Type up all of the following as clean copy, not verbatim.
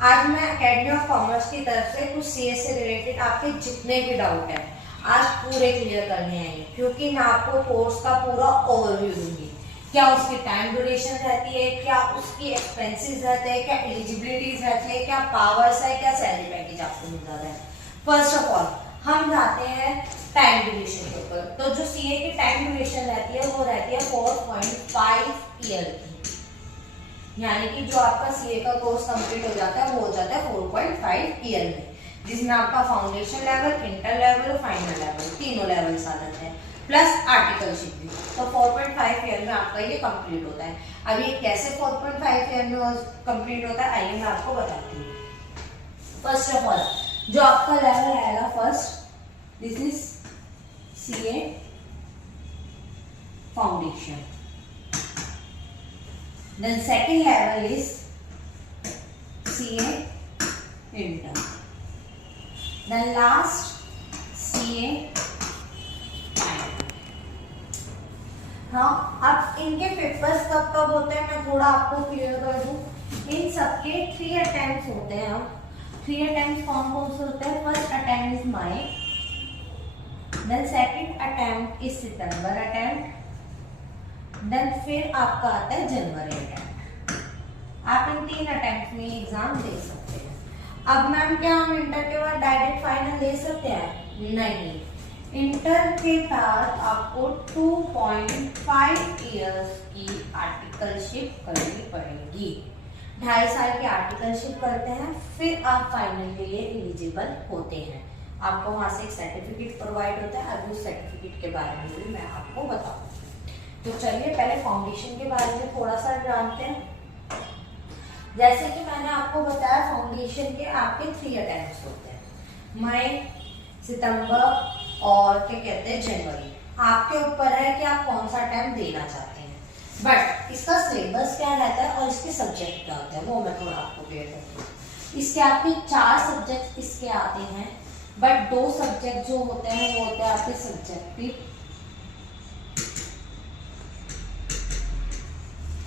आज मैं academy of commerce की तरफ से कुछ सीएस से रिलेटेड आपके जितने भी डाउट हैं आज पूरे क्लियर करने आएंगे, क्योंकि मैं आपको कोर्स का पूरा ओवरव्यू दूंगी। क्या उसकी टाइम ड्यूरेशन रहती है, क्या उसकी एक्सपेंसेस रहते हैं, क्या एलिजिबिलिटीज रहती है, क्या पावर्स है, क्या सैलरी पैकेज आपको मिल जाता है। फर्स्ट ऑफ ऑल हम जाते हैं टाइम ड्यूरेशन के ऊपर। तो जो सीए की टाइम ड्यूरेशन रहती है वो रहती है 4.5 ईयर की, यानी कि जो आपका सीए का कोर्स कंप्लीट हो जाता है वो हो जाता है 4.5 ईयर में, जिसमें आपका फाउंडेशन लेवल, इंटर लेवल और फाइनल लेवल तीनों लेवल्स आ जाते हैं, प्लस आर्टिकलशिप भी। तो 4.5 ईयर में आपका ये कंप्लीट होता है। अब ये कैसे 4.5 ईयर में कंप्लीट होता है आइए मैं आपको बताती हूँ। फर्स्ट ऑफ ऑल जो आपका लेवल आएगा, first this is CA foundation, then second level is CA intern, then last CA final। हाँ, अब इनके पेपर्स कब कब होते हैं मैं थोड़ा आपको क्लियर कर दूं। इन सबके 3 अटेम्प्ट्स होते हैं। अब 3 अटेम्प्ट्स कौन कौन से होते हैं? First attempt is May, then second attempt is September attempt, then फिर आपका आता है जनवरी अटेम्प्ट। आप इन 3 अटेम्प्ट में एग्जाम दे सकते हैं। अब मैम क्या हम इंटर के बाद डायरेक्ट फाइनल दे सकते हैं? नहीं, इंटर के बाद आपको 2.5 इयर्स की आर्टिकलशिप करनी पड़ेगी। 2.5 साल की आर्टिकलशिप करते हैं, फिर आप फाइनल के लिए एलिजिबल होते हैं। आपको वहां से एक सर्टिफिकेट प्रोवाइड होता है। अब उस सर्टिफिकेट के बारे में भी मैं आपको बताऊंगी। तो चलिए पहले फाउंडेशन के बारे में थोड़ा सा जानते हैं। जैसे कि मैंने आपको बताया फाउंडेशन के आपके 3 अटेम्प्ट्स होते हैं, मई, सितंबर और क्या कहते हैं जनवरी। आपके ऊपर है कि आप कौन सा अटेम्प्ट देना चाहते हैं। बट इसका सिलेबस क्या रहता है और इसके सब्जेक्ट क्या होते हैं वो मैं थोड़ा आपको क्लियर करती हूँ। इसके आपके 4 सब्जेक्ट इसके आते हैं, बट 2 सब्जेक्ट जो होते हैं वो होते हैं आपके सब्जेक्टिव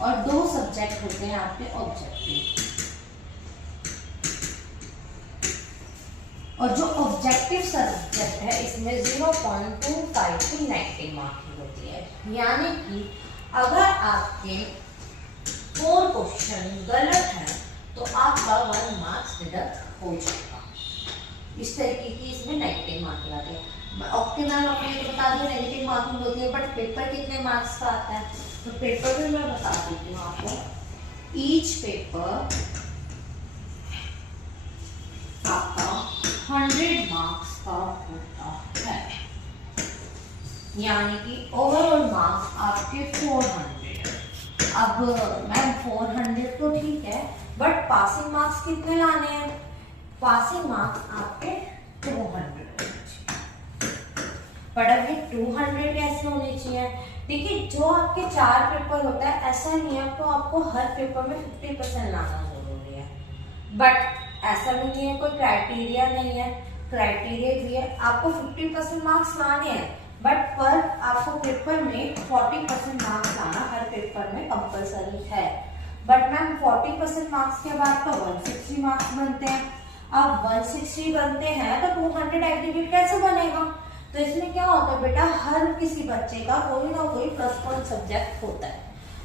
और 2 सब्जेक्ट होते हैं आपके ऑब्जेक्टिव। और जो ऑब्जेक्टिव सब्जेक्ट है इसमें 0.25 की नेगेटिव मार्किंग होती है, यानी कि अगर आपके 4 क्वेश्चन गलत है तो आपका 1 मार्क्स डिडक्ट हो जाएगा। इस तरीके की इसमें नेगेटिव मार्किंग आती है। ओके मैम आपने तो बता दिया नेगेटिव मार्किंग होती है, बट पेपर कितने मार्क्स का आता है तो पेपर भी मैं बता देती हूँ आपको। ईच पेपर आपका 100 मार्क्स का होता है, यानी कि ओवरऑल मार्क्स आपके 400। अब मैम 400 तो ठीक है, बट पासिंग मार्क्स कितने लाने हैं? पासिंग मार्क्स आपके 200 होने चाहिए। पर अब ये 200 कैसे होने चाहिए? देखिए जो आपके 4 पेपर होता है ऐसा नहीं है तो आपको हर पेपर में 50% लाना जरूरी है, बट ऐसा भी नहीं है, कोई क्राइटेरिया नहीं है। क्राइटेरिया भी है, आपको 50% मार्क्स लाने हैं, बट पर आपको पेपर में 40% मार्क्स लाना हर पेपर में कंपलसरी है। बट मैम 40% मार्क्स के बाद तो 160 मार्क्स बनते हैं। अब 160 बनते हैं तो 200 एग्रीगेट कैसे बनेगा? तो इसमें क्या होता है बेटा, हर किसी बच्चे का कोई ना कोई +1 सब्जेक्ट होता है।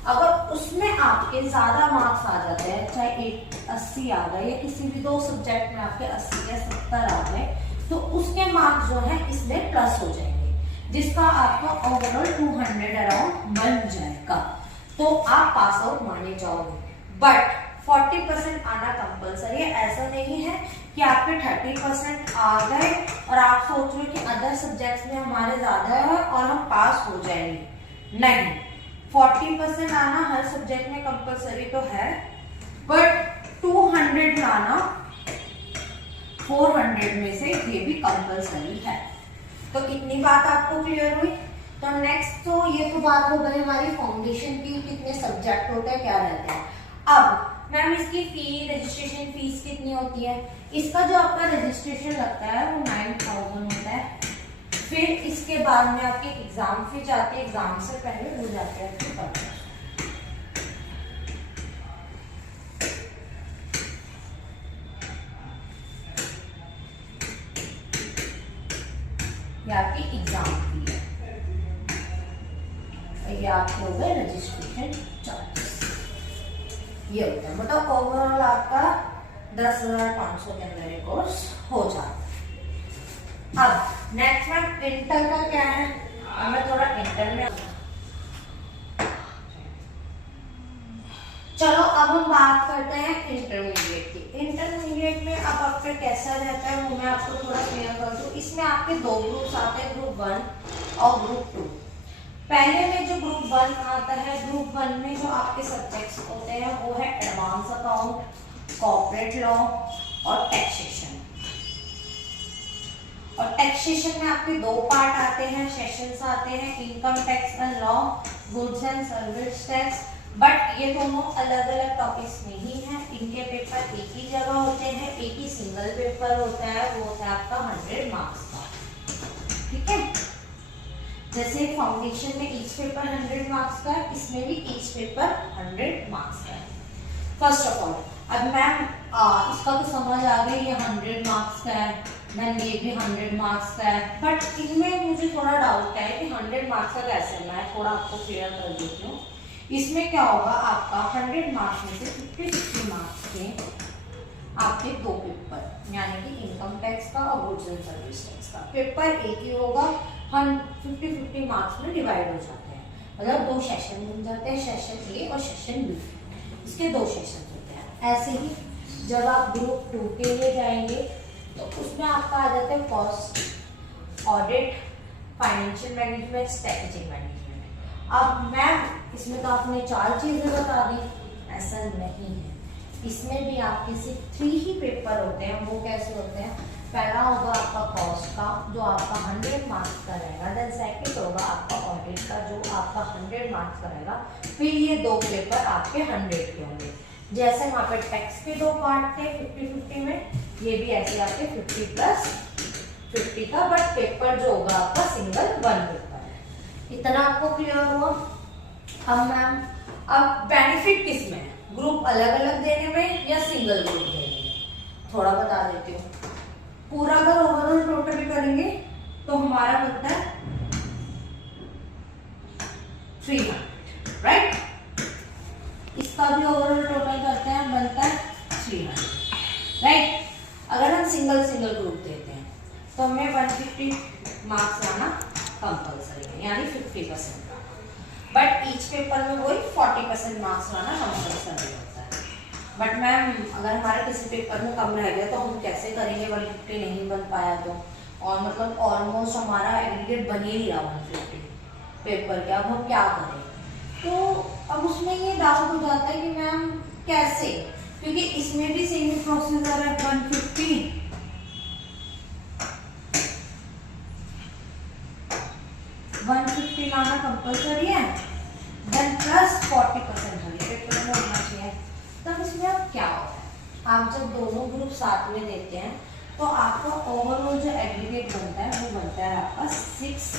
अगर उसमें आपके ज्यादा मार्क्स आ जाते हैं, चाहे 80 आ गए या किसी भी 2 सब्जेक्ट में आपके 80 या 70 आ गए, तो उसके मार्क्स जो है इसमें प्लस हो जाएंगे, जिसका आपका ओवरऑल 200 अराउंड बन जाएगा। तो आप पास आउट माने जाओगे। बट 40% आना कंपलसरी है। ऐसा नहीं है कि आपके 30% आ गए और आप सोच रहे हो कि अदर सब्जेक्ट्स में हमारे ज्यादा है और हम पास हो जाएंगे। नहीं, 40% आना हर सब्जेक्ट में कंपलसरी तो है, बट 200 लाना 400 में से ये भी कंपलसरी है। तो इतनी बात आपको क्लियर हुई। तो नेक्स्ट तो ये तो बात हो गई हमारी फाउंडेशन की, कितने सब्जेक्ट होते हैं, क्या रहते हैं। अब मैम इसकी फी, रजिस्ट्रेशन फीस कितनी होती है? इसका जो आपका रजिस्ट्रेशन लगता है वो 9000 होता है। फिर इसके बाद में आपके एग्जाम फी जाती है, एग्जाम से पहले हो जाते हैं आपके 1500। ये आपकी एग्जाम फी है, ये आपके हो गए रजिस्ट्रेशन चार्जेस। ये होता है, मतलब ओवरऑल आपका 10,500 के अंदर ये कोर्स हो जाता है। अब नेक्स्ट में इंटर का क्या है, हमें थोड़ा इंटर में चलो अब हम बात करते हैं इंटरमीडिएट की। इंटरमीडिएट में अब आपका कैसा रहता है वो मैं आपको थोड़ा क्लियर कर दूं। इसमें आपके दो ग्रुप्स आते हैं, ग्रुप 1 और ग्रुप 2। पहले में जो ग्रुप 1 आता है, ग्रुप 1 में जो आपके सब्जेक्ट्स होते हैं वो है एडवांस अकाउंट, कॉर्पोरेट लॉ और टैक्सेशन। और टैक्सेशन में आपके दो पार्ट आते हैं, सेशंस आते हैं, income tax and law, goods and service tax. But ये दोनों अलग अलग टॉपिक्स नहीं है, इनके पेपर एक ही जगह होते हैं, एक ही सिंगल पेपर होता है, वो होता है आपका 100 मार्क्स का। ठीक है, जैसे फाउंडेशन में ईच पेपर 100 मार्क्स का है, इसमें भी ईच पेपर 100 मार्क्स का है। फर्स्ट ऑफ ऑल अब मैम इसका तो समझ आ गई, ये 100 मार्क्स का है, मैम ये भी 100 मार्क्स का है। बट इनमें मुझे थोड़ा डाउट है कि 100 मार्क्स का कैसे, मैं थोड़ा आपको क्लियर कर देती हूँ। इसमें क्या होगा, आपका 100 मार्क्स में से 50-50 मार्क्स के आपके दो पेपर, यानी कि इनकम टैक्स का और गुड्स एंड सर्विस टैक्स का पेपर एक ही होगा। हम 50-50 मार्क्स में डिवाइड हो जाते हैं, मतलब दो सेशन बन जाते हैं, सेशन ए और सेशन बी, इसके दो सेशन होते हैं। ऐसे ही जब आप ग्रुप 2 के लिए जाएंगे तो उसमें आपका आ जाता है cost, audit, financial management, strategic management. अब मैम इसमें तो आपने 4 चीजें बता दी, ऐसा नहीं है, इसमें भी आपके सिर्फ 3 ही पेपर होते हैं। वो कैसे होते हैं, पहला होगा आपका कॉस्ट का जो आपका 100 मार्क्स का रहेगा, देन सेकंड होगा आपका ऑडिट का जो आपका 100 मार्क्स का रहेगा, फिर ये दो पेपर आपके 100 के होंगे। जैसे वहाँ पे टैक्स के दो पार्ट थे 50-50 में, ये भी ऐसे आपके 50+50 का, बट पेपर जो होगा आपका सिंगल 1 पेपर है। इतना आपको क्लियर हुआ। अब मैम अब बेनिफिट किस में है, ग्रुप अलग अलग देने में या सिंगल ग्रुप देने में, थोड़ा बता देती हूँ। पूरा अगर ओवरऑल टोटल करेंगे तो हमारा बनता है 300, राइट। इसका भी ओवरऑल टोटल करते हैं, बनता है 300, राइट। अगर हम सिंगल ग्रुप देते हैं तो हमें 150 मार्क्स लाना कंपल्सरी है, यानी 50% का। बट ईच पेपर में वही 40% मार्क्स लाना कंपल्सरी होता है। बट मैम अगर हमारे किसी पेपर में कम रह गया तो हम कैसे करेंगे, 150 नहीं बन पाया तो, और मतलब ऑलमोस्ट हमारा एग्रीगेट बन ही नहीं रहा 150 पेपर के, अब हम क्या करें। तो अब उसमें ये डाउट हो जाता है कि मैम कैसे, क्योंकि इसमें भी सेम प्रोसीजर है, 150 लाना कंपल्सरी है, देन प्लस 40% हमारे पेपर में होना चाहिए। तब इसमें अब क्या होता है, आप जब दोनों ग्रुप साथ में देते हैं तो आपका ओवरऑल जो एग्रीगेट बनता है वो बनता है आपका 600।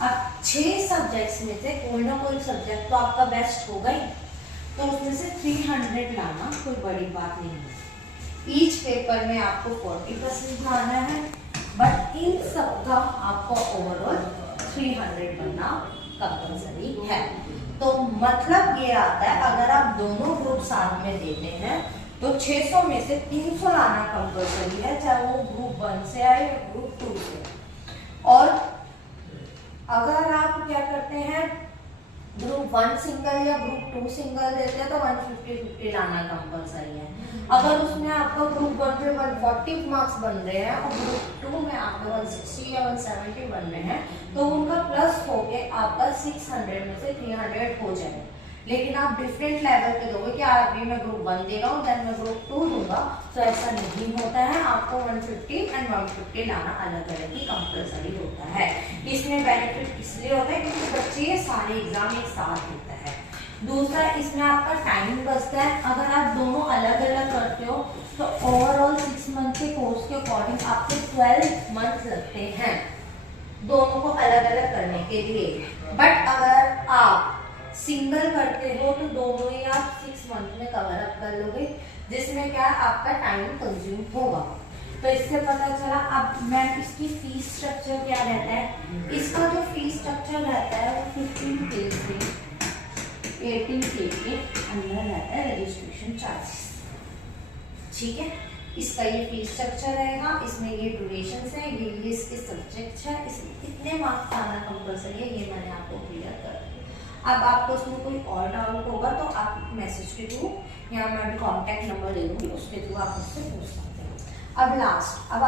अब 6 सब्जेक्ट्स में से कोई ना कोई सब्जेक्ट तो आपका बेस्ट होगा ही, तो उसमें से 300 लाना कोई बड़ी बात नहीं है। ईच पेपर में आपको 40% लाना है, बट इन सबका आपको ओवरऑल 300 बनना कंपल्सरी है। तो मतलब ये आता है अगर आप दोनों ग्रुप साथ में देते हैं तो 600 में से 300 लाना कंपल्सरी है, चाहे वो ग्रुप 1 से आए या ग्रुप 2 से। और अगर आप क्या करते हैं, ग्रुप 1 सिंगल या ग्रुप 2 सिंगल देते हैं तो 150-50 लाना कंपल्सरी है। अगर उसमें आपका ग्रुप 1 में 140 मार्क्स बन रहे हैं और ग्रुप 2 में आपके 160 या 170 बन रहे हैं तो उनका प्लस होके आपका 600 में से 300 हो जाएगा। लेकिन आप डिफरेंट लेवल पे दोगे कि अभी मैं ग्रुप 1 दे रहा हूँ देन मैं ग्रुप 2 दूंगा, तो ऐसा नहीं होता है। आपको 150 एंड 150 लाना अलग अलग ही कंपल्सरी होता है। इसमें बेनिफिट इसलिए होता है क्योंकि बच्चे ये सारे एग्जाम एक साथ देता है। दूसरा, इसमें आपका टाइम बचता है। अगर आप दोनों अलग अलग करते हो तो ओवरऑल 6 मंथ के कोर्स के अकॉर्डिंग आपको 12 मंथ लगते हैं दोनों को अलग अलग करने के लिए। बट अगर आप सिंगल करते हो तो दोनों ही आप 6 मंथ में कवर अप कर लोगे, जिसमें क्या आपका टाइम कंज्यूम होगा। तो इससे पता चला। अब मैम इसकी फीस स्ट्रक्चर क्या रहता है, इसका जो फीस स्ट्रक्चर रहता है वो 15K से 18K के अंदर रहता है रजिस्ट्रेशन चार्जेस, ठीक है। इसका ये फीस स्ट्रक्चर रहेगा, इसमें ये ड्यूरेशन है, ये इसके सब्जेक्ट है, इसमें कितने मार्क्स आना कंपलसरी है ये मैंने आपको क्लियर कर दिया। अब आपको उसमें कोई और डाउट होगा तो आप मैसेज के थ्रू या मैं भी कॉन्टैक्ट नंबर दे दूँगी, उसके थ्रू आप मुझसे पूछ सकते हैं। अब लास्ट, अब